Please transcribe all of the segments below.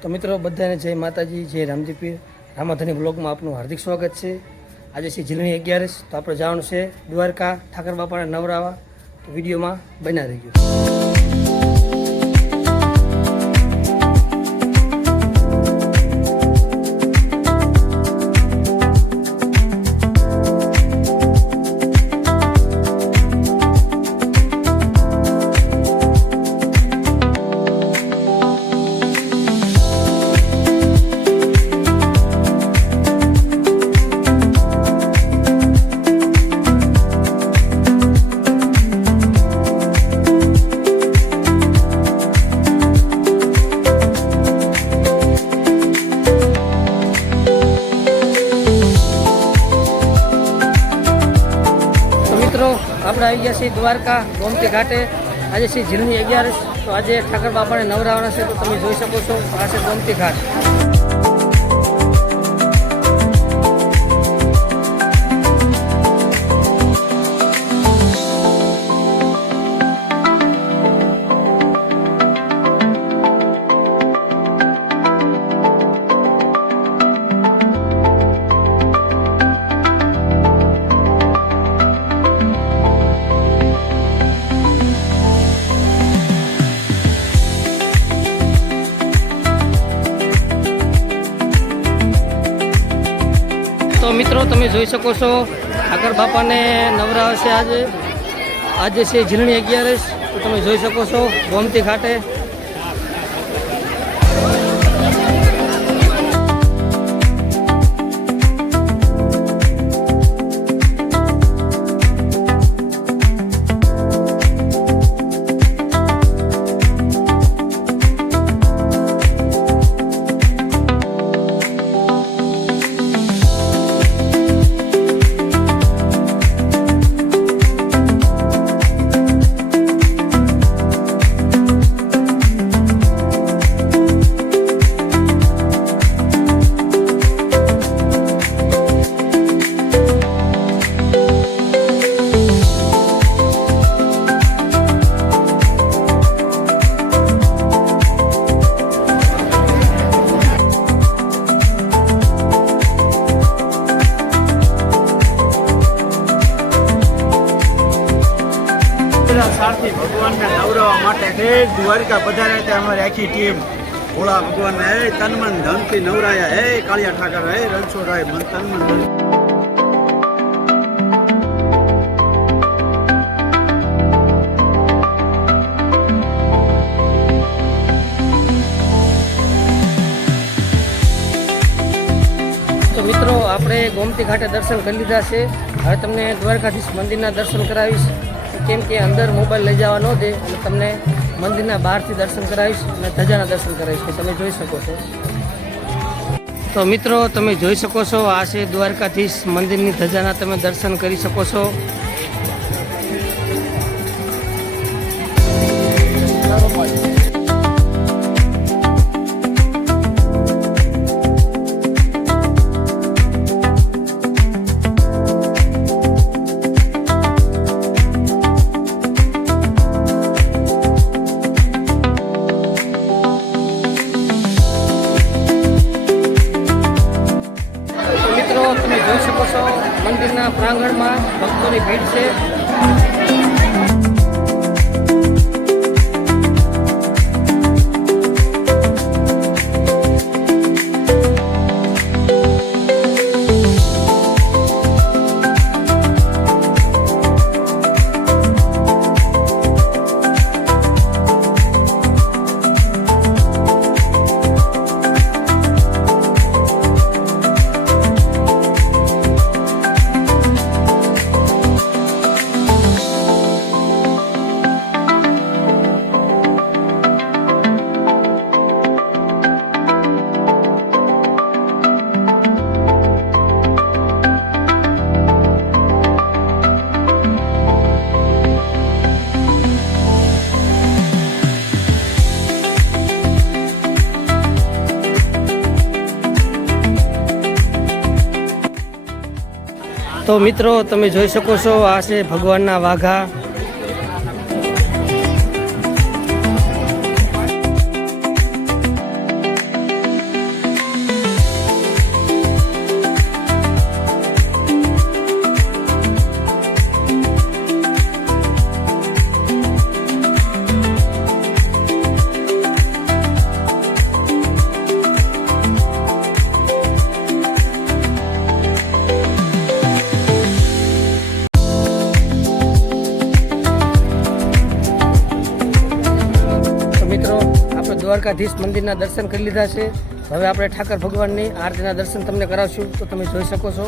તો મિત્રો બધાને જય માતાજી, જય રામજી પીર. રામાધની બ્લોગમાં આપનું હાર્દિક સ્વાગત છે. આજે છે ઝીલણી 11, તો આપણે જવાનું છે દ્વારકા ઠાકર બાપાને નવરાવા. તો વિડીયોમાં બન્યા રહીજો. આપણે આવી ગયા છીએ દ્વારકા ગોમતી ઘાટે. આજે છે ઝીલણી 11, તો આજે ઠાકર બાપાને નવરાવાના છે. તો તમે જોઈ શકો છો, આ છે ગોમતી ઘાટ. તો મિત્રો તમે જોઈ શકો છો, ઠાકર બાપાને નવરાવે છે આજે છે ઝીલણી 11. તો તમે જોઈ શકો છો ગોમતી ઘાટે. સારથી ભગવાનને નવરાવવા માટે દ્વારકા પધાર્યા હતા અમારી આખી ટીમ. ભોળા ભગવાનને હે તનમન ધનથી નવરાયા. હે કાળિયા ઠાકર, હે રણછોડરાય મન તનમન ધન. તો મિત્રો આપણે ગોમતી ઘાટે દર્શન કરી લીધા છે. હવે તમને દ્વારકાધીશ મંદિરના દર્શન કરાવીશ, કેમ કે અંદર મોબાઈલ લઈ જવા ન દે, અને તમને મંદિરના બહારથી દર્શન કરાવીશ અને ધજાના દર્શન કરાવીશ, કે તમે જોઈ શકો છો. તો મિત્રો તમે જોઈ શકો છો, આ છે દ્વારકાધીશ મંદિરની ધજાના તમે દર્શન કરી શકો છો. મંદિરના પ્રાંગણમાં ભક્તોની ભીડ છે. તો મિત્રો તમે જોઈ શકો છો આ છે ભગવાનના વાઘા. દ્વારકાધીશ મંદિરના દર્શન કરી લીધા છે. હવે આપણે ઠાકર ભગવાનની આરતીના દર્શન તમને કરાવશું. તો તમે જોઈ શકો છો.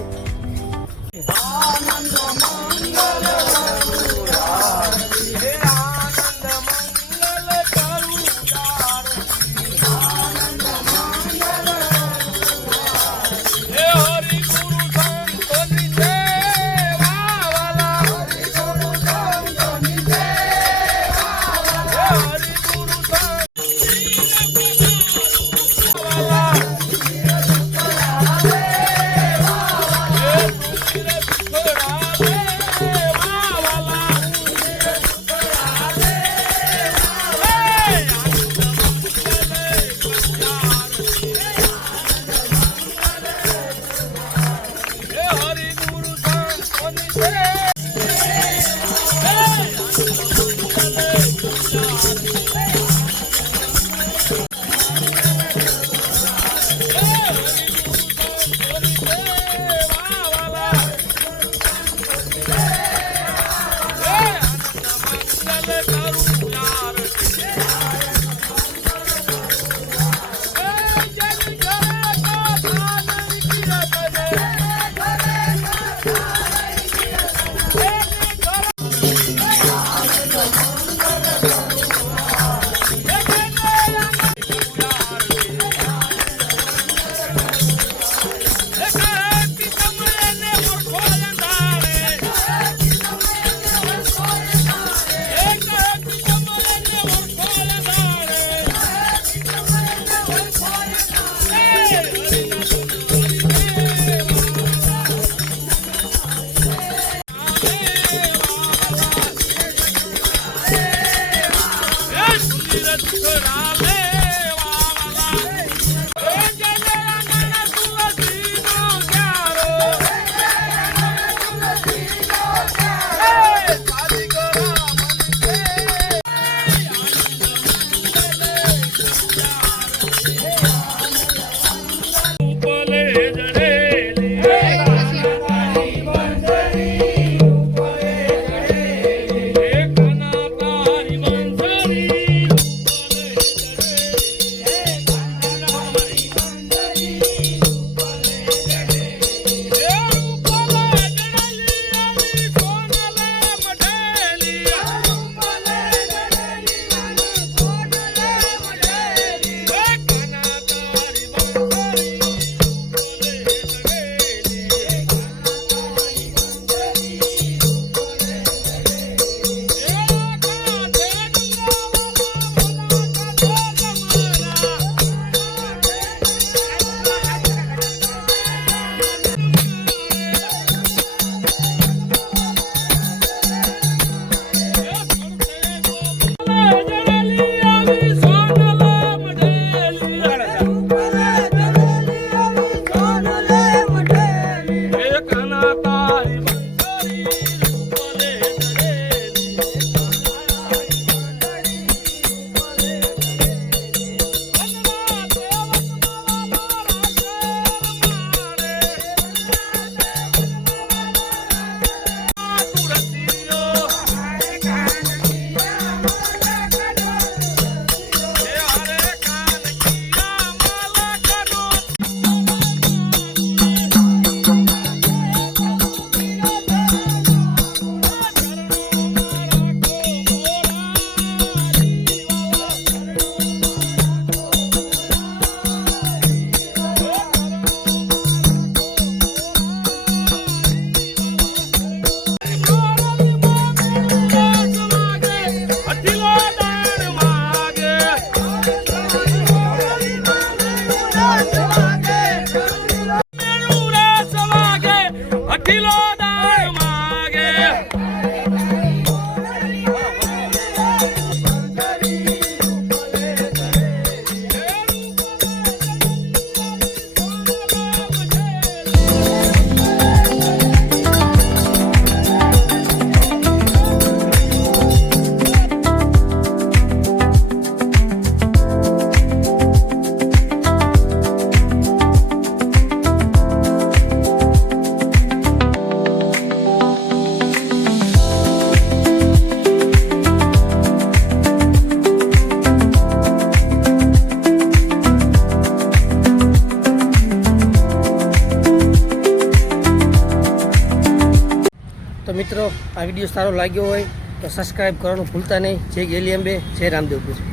મિત્રો આ વિડીયો સારો લાગ્યો હોય તો સબસ્ક્રાઈબ કરવાનું ભૂલતા નહીં. જય ગેલી અંબે, જય રામદેવપુર.